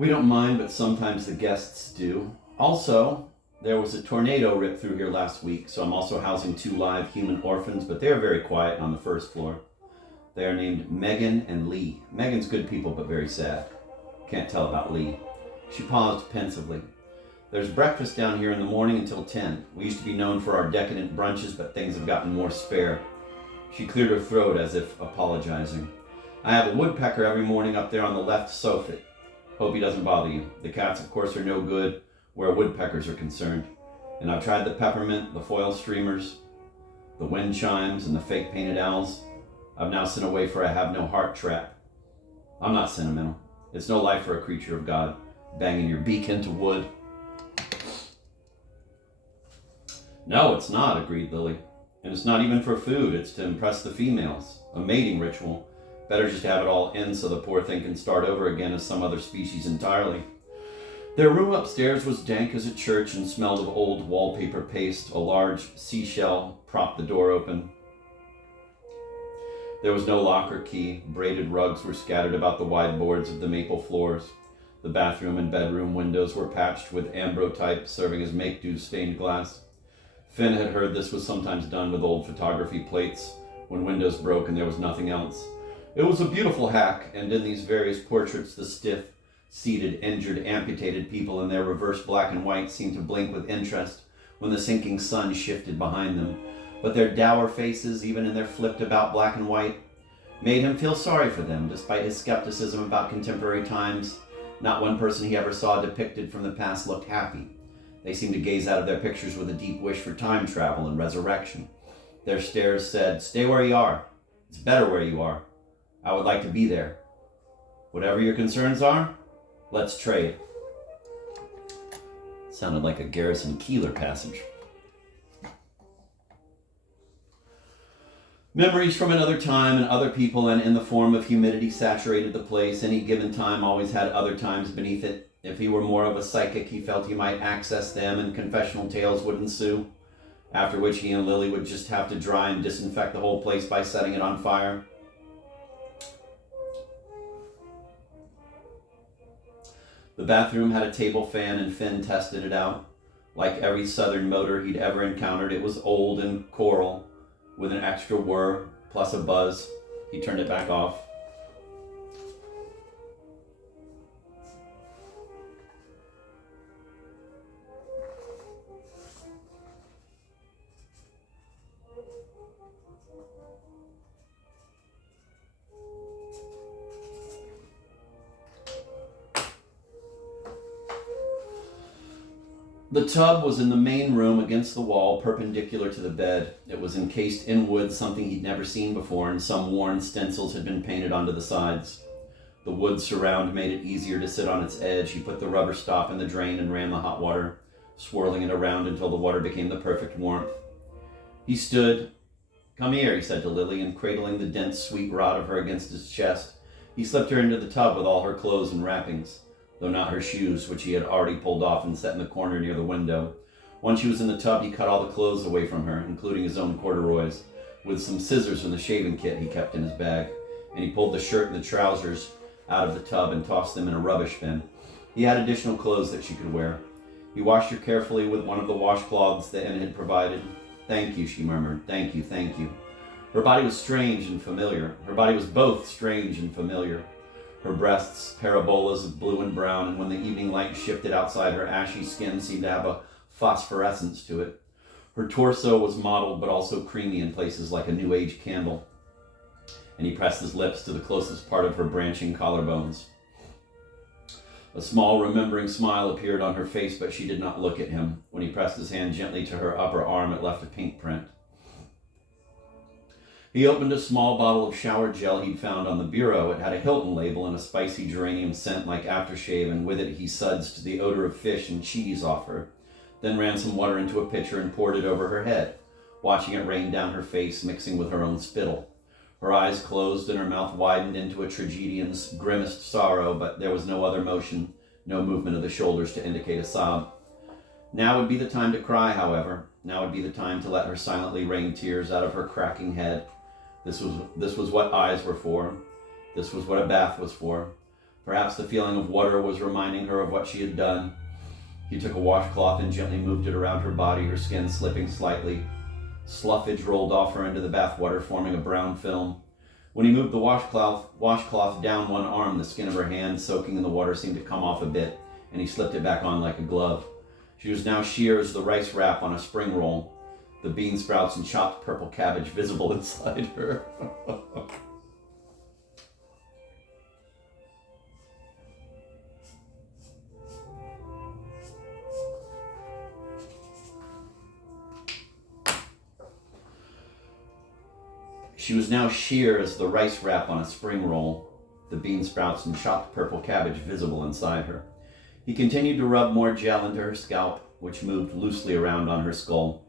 We don't mind, but sometimes the guests do. Also, there was a tornado ripped through here last week, so I'm also housing 2 live human orphans, but they are very quiet on the first floor. They are named Megan and Lee. Megan's good people, but very sad. Can't tell about Lee. She paused pensively. There's breakfast down here in the morning until 10. We used to be known for our decadent brunches, but things have gotten more spare. She cleared her throat as if apologizing. I have a woodpecker every morning up there on the left sofa. Hope he doesn't bother you. The cats, of course, are no good where woodpeckers are concerned. And I've tried the peppermint, the foil streamers, the wind chimes, and the fake painted owls. I've now sent away for a have no heart trap. I'm not sentimental. It's no life for a creature of God, banging your beak into wood. No, it's not, agreed Lily. And it's not even for food, it's to impress the females. A mating ritual. Better just have it all end so the poor thing can start over again as some other species entirely. Their room upstairs was dank as a church and smelled of old wallpaper paste. A large seashell propped the door open. There was no lock or key. Braided rugs were scattered about the wide boards of the maple floors. The bathroom and bedroom windows were patched with ambrotype, serving as make-do stained glass. Finn had heard this was sometimes done with old photography plates when windows broke and there was nothing else. It was a beautiful hack, and in these various portraits the stiff, seated, injured, amputated people in their reverse black and white seemed to blink with interest when the sinking sun shifted behind them. But their dour faces, even in their flipped about black and white, made him feel sorry for them, despite his skepticism about contemporary times. Not one person he ever saw depicted from the past looked happy. They seemed to gaze out of their pictures with a deep wish for time travel and resurrection. Their stares said, "Stay where you are. It's better where you are. I would like to be there. Whatever your concerns are, let's trade." Sounded like a Garrison Keillor passage. Memories from another time and other people, and in the form of humidity, saturated the place. Any given time always had other times beneath it. If he were more of a psychic, he felt he might access them and confessional tales would ensue, after which he and Lily would just have to dry and disinfect the whole place by setting it on fire. The bathroom had a table fan, and Finn tested it out. Like every southern motor he'd ever encountered, it was old and choral, with an extra whir plus a buzz. He turned it back off. The tub was in the main room against the wall, perpendicular to the bed. It was encased in wood, something he'd never seen before, and some worn stencils had been painted onto the sides. The wood surround made it easier to sit on its edge. He put the rubber stop in the drain and ran the hot water, swirling it around until the water became the perfect warmth. He stood. "Come here," he said to Lily, and cradling the dense, sweet rod of her against his chest, he slipped her into the tub with all her clothes and wrappings, though not her shoes, which he had already pulled off and set in the corner near the window. Once she was in the tub, he cut all the clothes away from her, including his own corduroys, with some scissors from the shaving kit he kept in his bag, and he pulled the shirt and the trousers out of the tub and tossed them in a rubbish bin. He had additional clothes that she could wear. He washed her carefully with one of the washcloths the inn had provided. "Thank you," she murmured. "Thank you, thank you." Her body was strange and familiar. Her body was both strange and familiar. Her breasts, parabolas of blue and brown, and when the evening light shifted outside, her ashy skin seemed to have a phosphorescence to it. Her torso was mottled but also creamy in places like a New Age candle, and he pressed his lips to the closest part of her branching collarbones. A small, remembering smile appeared on her face, but she did not look at him. When he pressed his hand gently to her upper arm, it left a pink print. He opened a small bottle of shower gel he'd found on the bureau. It had a Hilton label and a spicy geranium scent like aftershave, and with it he sudsed the odor of fish and cheese off her, then ran some water into a pitcher and poured it over her head, watching it rain down her face, mixing with her own spittle. Her eyes closed and her mouth widened into a tragedian's grimaced sorrow, but there was no other motion, no movement of the shoulders to indicate a sob. Now would be the time to cry, however. Now would be the time to let her silently rain tears out of her cracking head. This was what eyes were for. This was what a bath was for. Perhaps the feeling of water was reminding her of what she had done. He took a washcloth and gently moved it around her body, her skin slipping slightly. Sloughage rolled off her into the bathwater, forming a brown film. When he moved the washcloth down one arm, the skin of her hand, soaking in the water, seemed to come off a bit, and he slipped it back on like a glove. She was now sheer as the rice wrap on a spring roll, the bean sprouts and chopped purple cabbage visible inside her. She was now sheer as the rice wrap on a spring roll, the bean sprouts and chopped purple cabbage visible inside her. He continued to rub more gel into her scalp, which moved loosely around on her skull.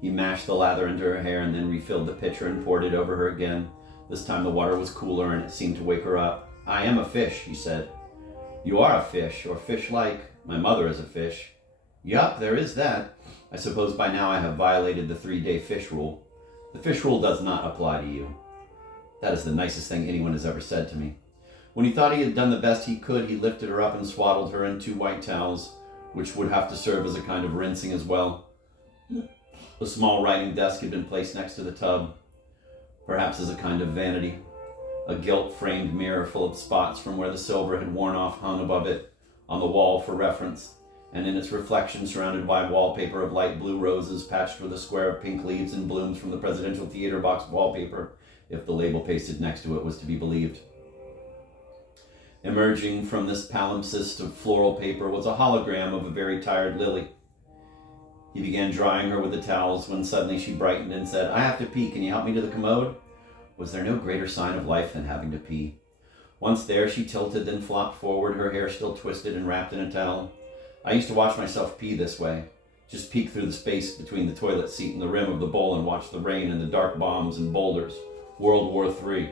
He mashed the lather into her hair and then refilled the pitcher and poured it over her again. This time the water was cooler and it seemed to wake her up. "I am a fish," he said. "You are a fish, or fish-like. My mother is a fish." "Yup, there is that. I suppose by now I have violated the 3-day fish rule." "The fish rule does not apply to you." That is the nicest thing anyone has ever said to me. When he thought he had done the best he could, he lifted her up and swaddled her in 2 white towels, which would have to serve as a kind of rinsing as well. A small writing desk had been placed next to the tub, perhaps as a kind of vanity. A gilt-framed mirror full of spots from where the silver had worn off hung above it on the wall for reference, and in its reflection, surrounded by wallpaper of light blue roses patched with a square of pink leaves and blooms from the Presidential Theater box wallpaper, if the label pasted next to it was to be believed. Emerging from this palimpsest of floral paper was a hologram of a very tired Lily. He began drying her with the towels when suddenly she brightened and said, "I have to pee. Can you help me to the commode?" Was there no greater sign of life than having to pee? Once there, she tilted, then flopped forward, her hair still twisted and wrapped in a towel. I used to watch myself pee this way. Just peek through the space between the toilet seat and the rim of the bowl and watch the rain and the dark bombs and boulders. World War III.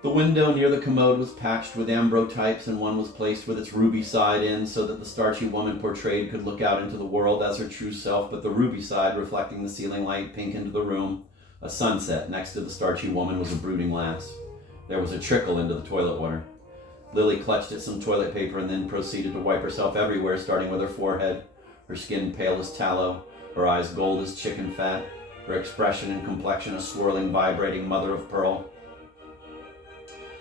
The window near the commode was patched with ambrotypes, and one was placed with its ruby side in so that the starchy woman portrayed could look out into the world as her true self, but the ruby side reflecting the ceiling light pink into the room. A sunset next to the starchy woman was a brooding lass. There was a trickle into the toilet water. Lily clutched at some toilet paper and then proceeded to wipe herself everywhere, starting with her forehead, her skin pale as tallow, her eyes gold as chicken fat, her expression and complexion a swirling, vibrating mother of pearl.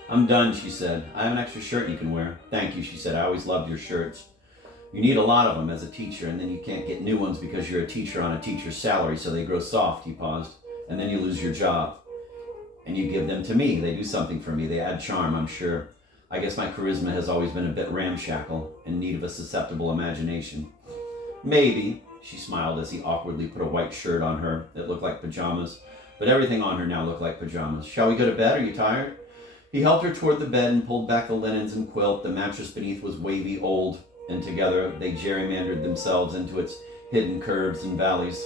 "I'm done," she said. "I have an extra shirt you can wear." "Thank you," she said. "I always loved your shirts." "You need a lot of them as a teacher, and then you can't get new ones because you're a teacher on a teacher's salary, so they grow soft." He paused. "And then you lose your job. And you give them to me. They do something for me. They add charm, I'm sure. I guess my charisma has always been a bit ramshackle, in need of a susceptible imagination." "Maybe," she smiled as he awkwardly put a white shirt on her that looked like pajamas, but everything on her now looked like pajamas. "Shall we go to bed? Are you tired?" He helped her toward the bed and pulled back the linens and quilt. The mattress beneath was wavy old, and together they gerrymandered themselves into its hidden curves and valleys.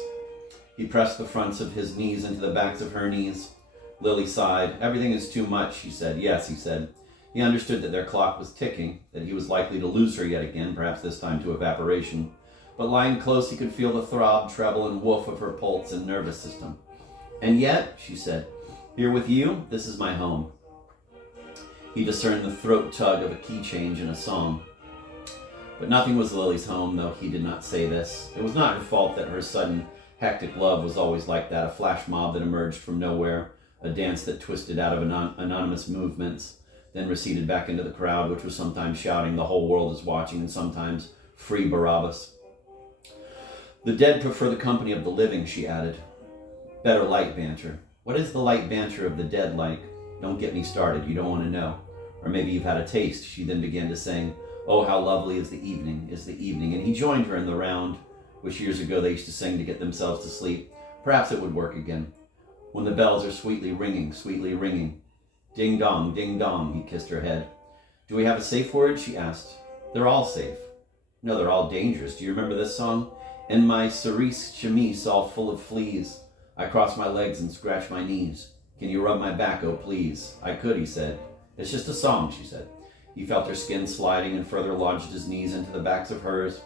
He pressed the fronts of his knees into the backs of her knees. Lily sighed. "Everything is too much," she said. "Yes," he said. He understood that their clock was ticking, that he was likely to lose her yet again, perhaps this time to evaporation. But lying close, he could feel the throb, treble, and woof of her pulse and nervous system. "And yet," she said, "here with you, this is my home." He discerned the throat tug of a key change in a song. But nothing was Lily's home, though he did not say this. It was not her fault that her sudden, hectic love was always like that, a flash mob that emerged from nowhere, a dance that twisted out of anonymous movements, then receded back into the crowd, which was sometimes shouting, "The whole world is watching," and sometimes, "Free Barabbas." "The dead prefer the company of the living," she added. "Better light banter." "What is the light banter of the dead like?" "Don't get me started, you don't want to know. Or maybe you've had a taste." She then began to sing, "Oh, how lovely is the evening, and he joined her in the round, which years ago they used to sing to get themselves to sleep. Perhaps it would work again. "When the bells are sweetly ringing, sweetly ringing." "Ding dong, ding dong," he kissed her head. "Do we have a safe word?" she asked. "They're all safe." "No, they're all dangerous. Do you remember this song? In my cerise chemise all full of fleas, I cross my legs and scratch my knees. Can you rub my back, oh please?" "I could," he said. "It's just a song," she said. He felt her skin sliding and further lodged his knees into the backs of hers.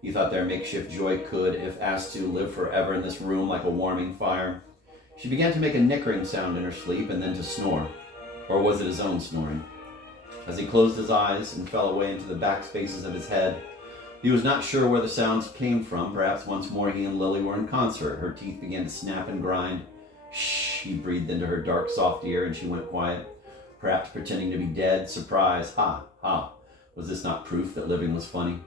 He thought their makeshift joy could, if asked to, live forever in this room like a warming fire. She began to make a nickering sound in her sleep and then to snore. Or was it his own snoring? As he closed his eyes and fell away into the back spaces of his head, he was not sure where the sounds came from. Perhaps once more he and Lily were in concert. Her teeth began to snap and grind. Shh, he breathed into her dark, soft ear, and she went quiet, perhaps pretending to be dead. Surprise. Ha, ha. Was this not proof that living was funny?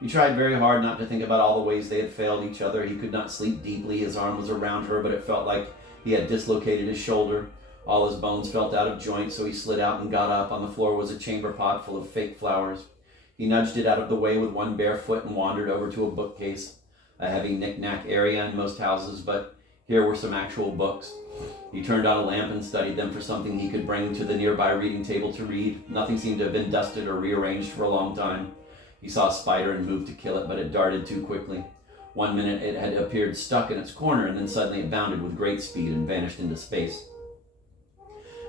He tried very hard not to think about all the ways they had failed each other. He could not sleep deeply. His arm was around her, but it felt like he had dislocated his shoulder. All his bones felt out of joint, so he slid out and got up. On the floor was a chamber pot full of fake flowers. He nudged it out of the way with one bare foot and wandered over to a bookcase, a heavy knick-knack area in most houses, but here were some actual books. He turned on a lamp and studied them for something he could bring to the nearby reading table to read. Nothing seemed to have been dusted or rearranged for a long time. He saw a spider and moved to kill it, but it darted too quickly. 1 minute it had appeared stuck in its corner, and then suddenly it bounded with great speed and vanished into space.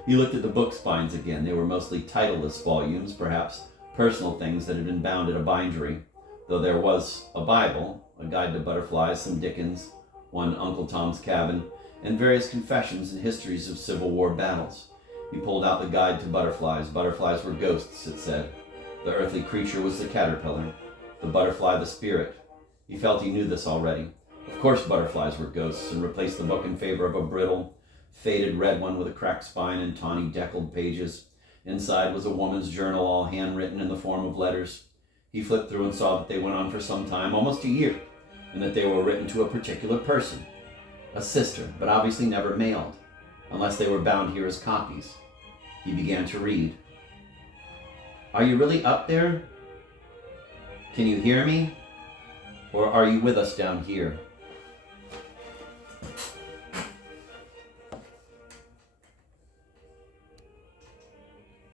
He looked at the book spines again. They were mostly titleless volumes, perhaps personal things that had been bound in a bindery, though there was a Bible, a guide to butterflies, some Dickens, one Uncle Tom's Cabin, and various confessions and histories of Civil War battles. He pulled out the guide to butterflies. Butterflies were ghosts, it said. The earthly creature was the caterpillar, the butterfly the spirit. He felt he knew this already. Of course butterflies were ghosts, and replaced the book in favor of a brittle, faded red one with a cracked spine and tawny deckled pages. Inside was a woman's journal, all handwritten in the form of letters. He flipped through and saw that they went on for some time, almost a year, and that they were written to a particular person, a sister, but obviously never mailed, unless they were bound here as copies. He began to read. Are you really up there? Can you hear me? Or are you with us down here?